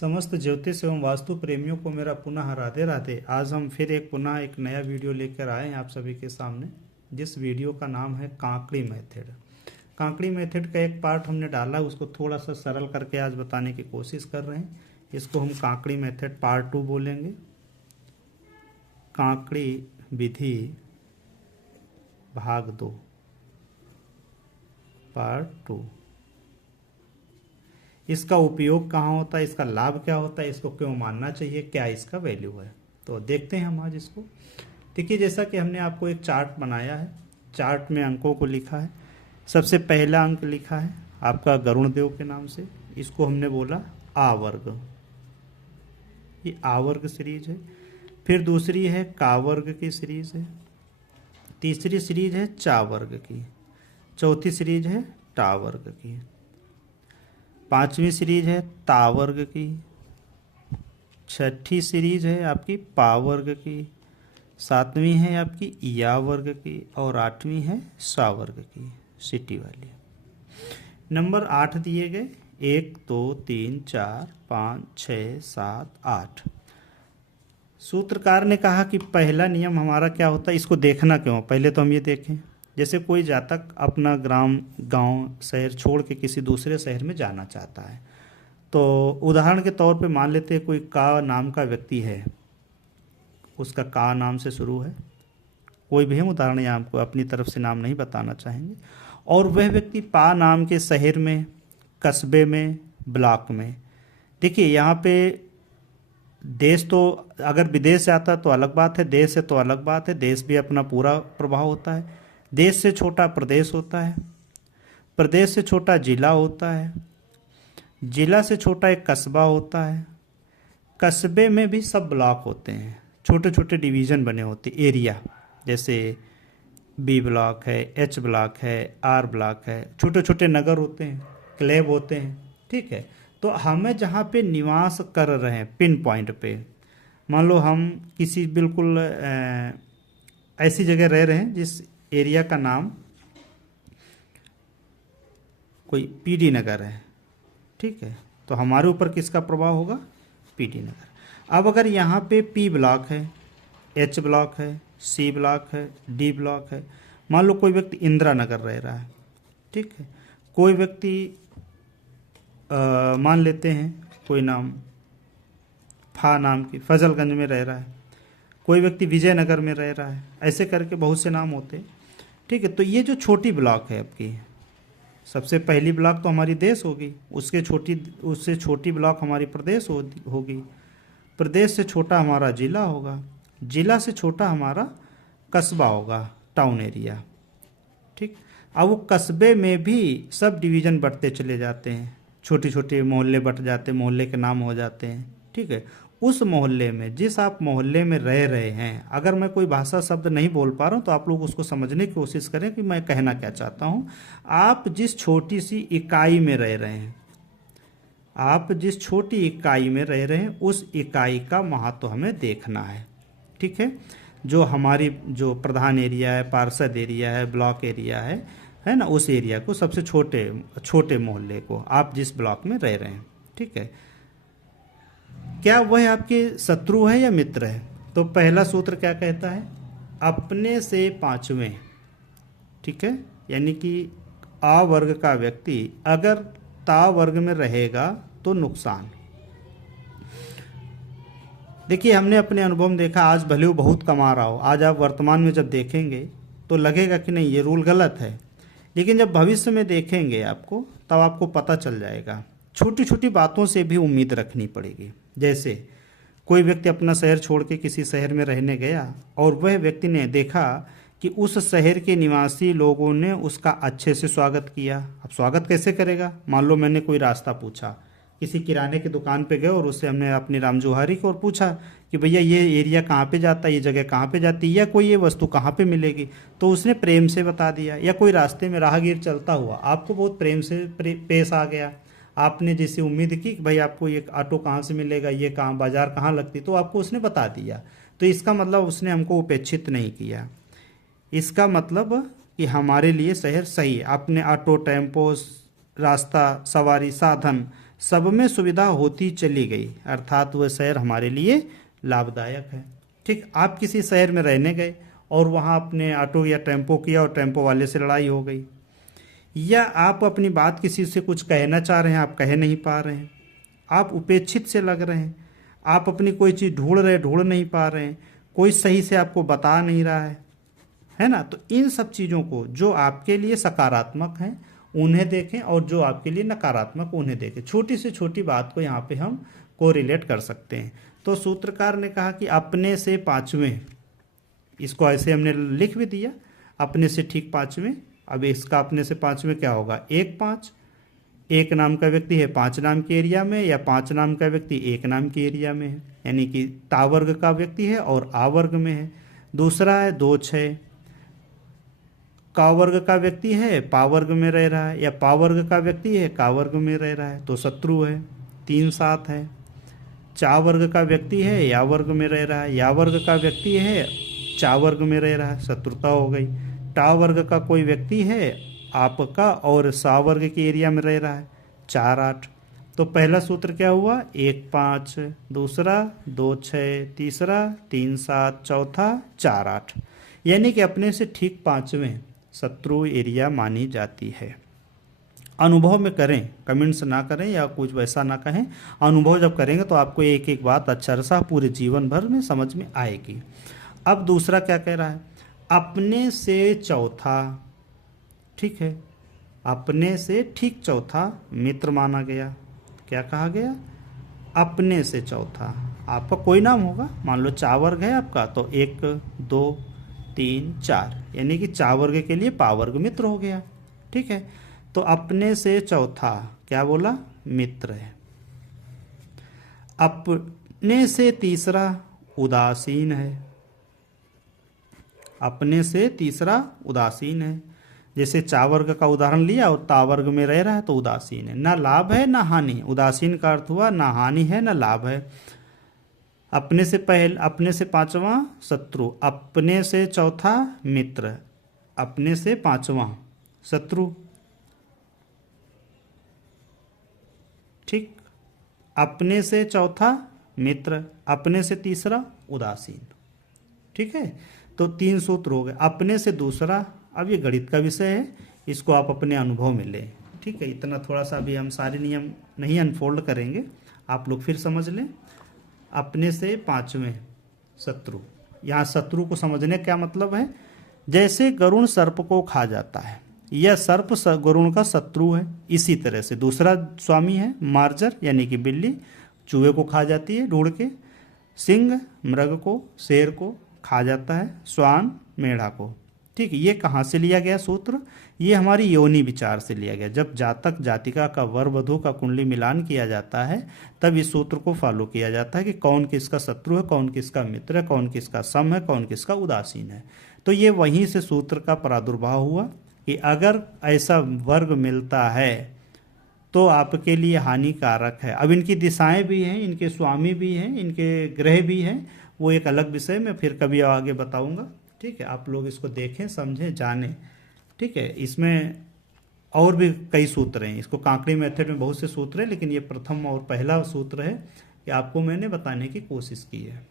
समस्त ज्योतिष एवं वास्तु प्रेमियों को मेरा पुनः राधे राधे। आज हम फिर पुनः एक नया वीडियो लेकर आए हैं आप सभी के सामने, जिस वीडियो का नाम है काकड़ी मेथड। काकड़ी मेथड का एक पार्ट हमने डाला, उसको थोड़ा सा सरल करके आज बताने की कोशिश कर रहे हैं। इसको हम काकड़ी मेथड पार्ट 2 बोलेंगे। काकड़ी विधि भाग 2 पार्ट 2। इसका उपयोग कहाँ होता है, इसका लाभ क्या होता है, इसको क्यों मानना चाहिए, क्या इसका वैल्यू है, तो देखते हैं हम आज इसको। देखिए, जैसा कि हमने आपको एक चार्ट बनाया है, चार्ट में अंकों को लिखा है। सबसे पहला अंक लिखा है आपका गरुण देव के नाम से, इसको हमने बोला आ वर्ग, ये आ वर्ग सीरीज है। फिर दूसरी है का वर्ग की सीरीज है, तीसरी सीरीज है चा वर्ग की, चौथी सीरीज है टा वर्ग की, पांचवी सीरीज है ता वर्ग की, छठी सीरीज है आपकी पा वर्ग की, सातवीं है आपकी या वर्ग की, और आठवीं है सा वर्ग की, सिटी वाली। नंबर 8 दिए गए, 1 2 3 4 5 6 7 8। सूत्रकार ने कहा कि पहला नियम हमारा क्या होता है, इसको देखना क्यों, पहले तो हम ये देखें। जैसे कोई जातक अपना ग्राम, गांव, शहर छोड़ के किसी दूसरे शहर में जाना चाहता है, तो उदाहरण के तौर पे मान लेते हैं कोई का नाम का व्यक्ति है, उसका का नाम से शुरू है, कोई भी हम उदाहरण यहाँ आपको अपनी तरफ से नाम नहीं बताना चाहेंगे, और वह व्यक्ति पा नाम के शहर में, कस्बे में, ब्लॉक में। देखिए यहाँ पे देश तो अगर विदेश से आता तो अलग बात है, देश से तो अलग बात है, देश भी अपना पूरा प्रभाव होता है। देश से छोटा प्रदेश होता है, प्रदेश से छोटा जिला होता है, जिला से छोटा एक कस्बा होता है, कस्बे में भी सब ब्लॉक होते हैं, छोटे छोटे डिवीज़न बने होते हैं, एरिया, जैसे बी ब्लॉक है, एच ब्लॉक है, आर ब्लॉक है, छोटे छोटे नगर होते हैं, क्लेब होते हैं। ठीक है, तो हमें जहाँ पे निवास कर रहे हैं पिन पॉइंट पे, मान लो हम किसी बिल्कुल ऐसी जगह रह रहे हैं जिस एरिया का नाम कोई पीडी नगर है, ठीक है, तो हमारे ऊपर किसका प्रभाव होगा, पीडी नगर। अब अगर यहाँ पे पी ब्लॉक है, एच ब्लॉक है, सी ब्लॉक है, डी ब्लॉक है, मान लो कोई व्यक्ति इंदिरा नगर रह रहा है, ठीक है, कोई व्यक्ति मान लेते हैं कोई नाम फा नाम की फजलगंज में रह रहा है, कोई व्यक्ति विजयनगर में रह रहा है, ऐसे करके बहुत से नाम होते हैं। ठीक है, तो ये जो छोटी ब्लॉक है आपकी, सबसे पहली ब्लॉक तो हमारी देश होगी, उससे छोटी ब्लॉक हमारी प्रदेश होगी, प्रदेश से छोटा हमारा जिला होगा, जिला से छोटा हमारा कस्बा होगा, टाउन एरिया। ठीक, अब वो कस्बे में भी सब डिवीज़न बढ़ते चले जाते हैं, छोटे छोटे मोहल्ले बट जाते हैं, मोहल्ले के नाम हो जाते हैं। ठीक है, उस मोहल्ले में, जिस आप मोहल्ले में रह रहे हैं, अगर मैं कोई भाषा शब्द नहीं बोल पा रहा हूँ तो आप लोग उसको समझने की कोशिश करें कि मैं कहना क्या चाहता हूँ। आप जिस छोटी सी इकाई में रह रहे हैं, आप जिस छोटी इकाई में रह रहे हैं, उस इकाई का महत्व हमें देखना है। ठीक है, जो हमारी जो प्रधान एरिया है, पार्षद एरिया है, ब्लॉक एरिया है ना, उस एरिया को, सबसे छोटे मोहल्ले को, आप जिस ब्लॉक में रह रहे हैं, ठीक है, क्या वह आपके शत्रु है या मित्र है। तो पहला सूत्र क्या कहता है, अपने से पांचवें। ठीक है, यानी कि आ वर्ग का व्यक्ति अगर ता वर्ग में रहेगा तो नुकसान। देखिए, हमने अपने अनुभव में देखा, आज भले वो बहुत कमा रहा हो, आज आप वर्तमान में जब देखेंगे तो लगेगा कि नहीं ये रूल गलत है, लेकिन जब भविष्य में देखेंगे आपको, तब आपको पता चल जाएगा। छोटी छोटी बातों से भी उम्मीद रखनी पड़ेगी। जैसे कोई व्यक्ति अपना शहर छोड़ के किसी शहर में रहने गया, और वह व्यक्ति ने देखा कि उस शहर के निवासी लोगों ने उसका अच्छे से स्वागत किया। अब स्वागत कैसे करेगा, मान लो मैंने कोई रास्ता पूछा, किसी किराने की दुकान पे गए और उससे हमने अपनी रामजोहारी को और पूछा कि भैया ये एरिया कहाँ पे जाता है, ये जगह कहाँ पे जाती है, या कोई ये वस्तु कहाँ पे मिलेगी, तो उसने प्रेम से बता दिया। या कोई रास्ते में राहगीर चलता हुआ आपको बहुत प्रेम से पेश आ गया, आपने जैसे उम्मीद की कि भाई आपको ये ऑटो कहाँ से मिलेगा, ये कहाँ बाजार कहाँ लगती, तो आपको उसने बता दिया। तो इसका मतलब उसने हमको उपेक्षित नहीं किया, इसका मतलब कि हमारे लिए शहर सही है। आपने ऑटो, टेम्पो, रास्ता, सवारी, साधन सब में सुविधा होती चली गई, अर्थात वह शहर हमारे लिए लाभदायक है। ठीक, आप किसी शहर में रहने गए और वहाँ अपने ऑटो या टेम्पो किया और टेम्पो वाले से लड़ाई हो गई, या आप अपनी बात किसी से कुछ कहना चाह रहे हैं, आप कह नहीं पा रहे हैं, आप उपेक्षित से लग रहे हैं, आप अपनी कोई चीज़ ढूंढ नहीं पा रहे हैं, कोई सही से आपको बता नहीं रहा है ना। तो इन सब चीज़ों को जो आपके लिए सकारात्मक हैं उन्हें देखें और जो आपके लिए नकारात्मक उन्हें देखें। छोटी से छोटी बात को यहाँ पे हम कोरिलेट कर सकते हैं। तो सूत्रकार ने कहा कि अपने से पाँचवें, इसको ऐसे हमने लिख भी दिया, अपने से ठीक पाँचवें। अब इसका अपने से पाँचवें क्या होगा, 1 5। एक नाम का व्यक्ति है 5 नाम के एरिया में, या 5 नाम का व्यक्ति 1 नाम के एरिया में है, यानी कि ता वर्ग का व्यक्ति है और आ वर्ग में है। दूसरा है 2 6, का वर्ग का व्यक्ति है पा वर्ग में रह रहा है, या पा वर्ग का व्यक्ति है का वर्ग में रह रहा है तो शत्रु है। 3 7 है, चा वर्ग का व्यक्ति है या वर्ग में रह रहा है, या वर्ग का व्यक्ति है चा वर्ग में रह रहा है, शत्रुता हो गई। टा वर्ग का कोई व्यक्ति है आपका और सा वर्ग के एरिया में रह रहा है, 4 8। तो पहला सूत्र क्या हुआ, 1 5, दूसरा 2 6, तीसरा 3 7, चौथा 4 8, यानी कि अपने से ठीक पाँचवें शत्रु एरिया मानी जाती है। अनुभव में करें, कमेंट्स ना करें या कुछ वैसा ना कहें। अनुभव जब करेंगे तो आपको एक एक बात अक्षरशः पूरे जीवन भर में समझ में आएगी। अब दूसरा क्या कह रहा है, अपने से चौथा, ठीक है, अपने से ठीक चौथा मित्र माना गया। क्या कहा गया, अपने से चौथा। आपका कोई नाम होगा, मान लो चा वर्ग है आपका, तो 1 2 3 4, यानी कि चा वर्ग के लिए पा वर्ग मित्र हो गया। ठीक है, तो अपने से चौथा क्या बोला, मित्र है। अपने से तीसरा उदासीन है, अपने से तीसरा उदासीन है। जैसे चा वर्ग का उदाहरण लिया और ता वर्ग में रह रहा है तो उदासीन है, ना लाभ है ना हानि। उदासीन का अर्थ हुआ ना हानि है ना लाभ है। अपने से पांचवा शत्रु, अपने से चौथा मित्र, अपने से पांचवा शत्रु। ठीक, अपने से चौथा मित्र, अपने से तीसरा उदासीन। ठीक है, तो 3 सूत्र हो गए। अपने से दूसरा, अब ये गणित का विषय है, इसको आप अपने अनुभव में लें। ठीक है, इतना थोड़ा सा अभी हम सारे नियम नहीं अनफोल्ड करेंगे, आप लोग फिर समझ लें। अपने से पांचवें शत्रु, यहाँ शत्रु को समझने क्या मतलब है, जैसे गरुण सर्प को खा जाता है, यह सर्प गरुण का शत्रु है। इसी तरह से दूसरा स्वामी है मार्जर, यानी कि बिल्ली चूहे को खा जाती है ढूंढ के, सिंह मृग को, शेर को खा जाता है, श्वान मेढ़ा को। ठीक, ये कहाँ से लिया गया सूत्र, ये हमारी योनि विचार से लिया गया। जब जातक जातिका का वर वधु का कुंडली मिलान किया जाता है तब इस सूत्र को फॉलो किया जाता है कि कौन किसका शत्रु है, कौन किसका मित्र है, कौन किसका सम है, कौन किसका उदासीन है। तो ये वहीं से सूत्र का प्रादुर्भाव हुआ कि अगर ऐसा वर्ग मिलता है तो आपके लिए हानिकारक है। अब इनकी दिशाएं भी हैं, इनके स्वामी भी हैं, इनके ग्रह भी हैं, वो एक अलग विषय में फिर कभी आगे बताऊंगा। ठीक है, आप लोग इसको देखें, समझें, जानें। ठीक है, इसमें और भी कई सूत्र हैं, इसको कांकड़ी मेथड में बहुत से सूत्र हैं, लेकिन ये प्रथम और पहला सूत्र है कि आपको मैंने बताने की कोशिश की है।